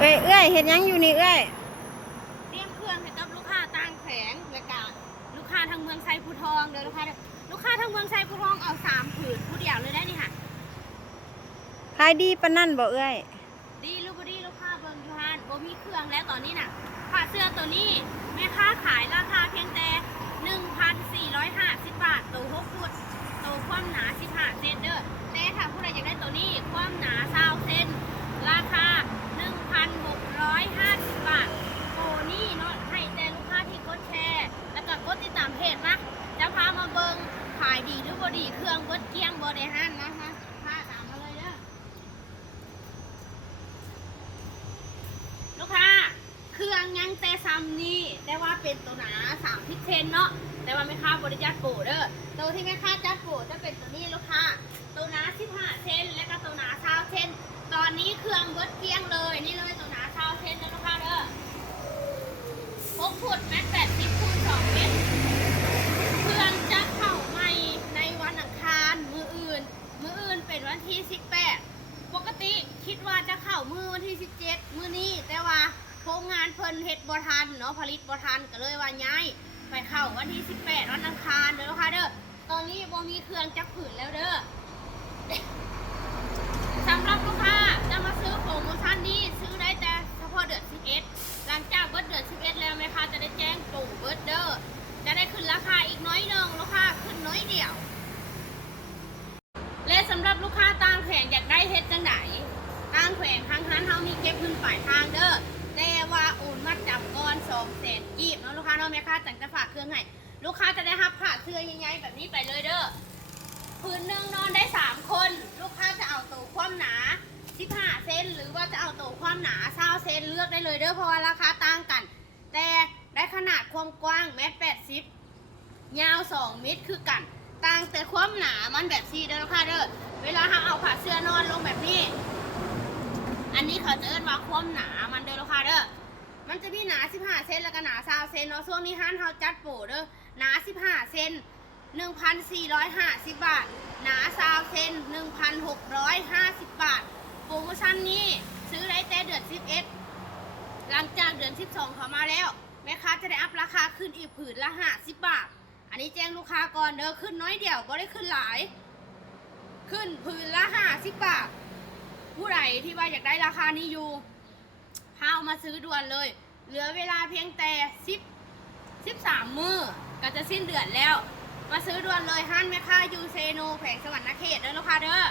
เอ้ยเห็นยังอยู่นี่เอ้ยเตรียมเครื่องให้กับลูกค้าต่างแผงและกาลูกค้าทางเมืองไซภูทองเดี๋ยวลูกค้าทางเมืองไซภูทองเอา3 ผืนผู้เดียวเลยได้นี่ค่ะขายดีปะนั่นบ่เอ้ยดีลูกบดีลูกค้าเบิ่งอยู่ฮันบ่มีเครื่องแล้วตอนนี้น่ะผ้าเสื้อตัวนี้แม่ค้าขายราคาเพียงแต่ 1,450 บาทตัว6 ฟุตตัวความหนา15 เซนเด้อแต่ถ้าผู้ใดอยากได้ตัวนี้ความหนา20 เซนราคา 1,650 บาทโอ้นี่เนาะให้แต่ลูกค้าที่กดแชร์แล้วก็กดติดตามเพจนะจะพามาเบิ่งขายดีหรือบ่ดีเครื่องเบิดเกลี้ยงบ่ได้ฮั่นนะคะพาตามมาเลยเด้อลูกค้าเครื่องยังแต่ซ้ำนี่แต่ว่าเป็นตัวหนา30 เซนเนาะแต่ว่าแม่ค้าบริจาคโปรเด้อตัวที่แม่ค้าจัดโปรจะเป็นตัวนี้ลูกค้าตัวหนา15 เซนและก็ตัวหนา20 เซนตอนนี้เครื่องเบิดเกลี้ยงเลยนี่เลยตัวหนา20 เซนนะลูกค้าเด้อ6 ฟุตแมตต์80 คูณ 2 เมตรเครื่องจะเข้าใหม่ในวันอังคารมื้ออื่นเป็นวันที่18ปกติคิดว่าจะเข้ามื้อวันที่17มื้อนี้แต่ว่าโครงงานเพิ่นเฮ็ดบ่ทันเนาะผลิตบ่ทันก็เลยว่าย้ายไปเข้าวันที่18วันอังคารเด้อค่ะเด้อตอนนี้บ่มีเครื่องจักผืนแล้วเด้อสำหรับลูกค้าจะมาซื้อโปรโมชั่นนี้ซื้อได้แต่เฉพาะเดือน11หลังจากเบิดเดือน11แล้วแม่ค้าจะได้แจ้งโปรเบิดเด้อจะได้ขึ้นราคาอีกน้อยนึงลูกค้าขึ้นน้อยเดียวและสำหรับลูกค้าต่างแผงอยากได้เฮ็ดจังไดต่างแผงทางร้านเฮามีเก็บเงินปลายทางเด้อแต่ว่าโอนมัดจำก่อน200,000 กีบเนาะลูกค้าเนาะแม่ค้าจังจะฝากเครื่องให้ลูกค้าจะได้รับผ้าเสื้อใหญ่ๆแบบนี้ไปเลยเด้อผืนหนึ่งนอนได้3 คนลูกค้าจะเอาตัวความหนา15 เซนหรือว่าจะเอาตัวความหนา20 เซนเลือกได้เลยเด้อเพราะว่าราคาต่างกันแต่ได้ขนาดความกว้าง1.80 ยาว2 เมตรคือกันต่างแต่ความหนามันแบบ4เด้อค่ะเด้อเวลาเราเอาผ้าเสื้อนอนลงแบบนี้อันนี้เขาจะเอิ้นว่าความหนามันเด้อค่ะเด้อมันจะมีหนา15 เซนแล้วก็หนา20 เซนเนาะช่วงนี้ห้านเขาจัดโปรเด้อหนา15 เซน1,450 บาทหนา20 เซน 1,650 บาทโปรโมชั่นนี้ซื้อได้แต่เดือน11หลังจากเดือน12เข้ามาแล้วแม่ค้าจะได้อัพราคาขึ้นอีกผืนละ50 บาทอันนี้แจ้งลูกค้าก่อนเด้อขึ้นน้อยเดียวบ่ได้ขึ้นหลายขึ้นผืนละ50 บาทผู้ใดที่ว่าอยากได้ราคานี้อยู่พาเอามาซื้อด่วนเลยเหลือเวลาเพียงแต่13 มื้อก็จะสิ้นเดือนแล้วมาซื้อด่วนเลยฮั่นแม่ค้ายูเซโนแผงสวรรณเขตเด้อลูกค้าเด้อ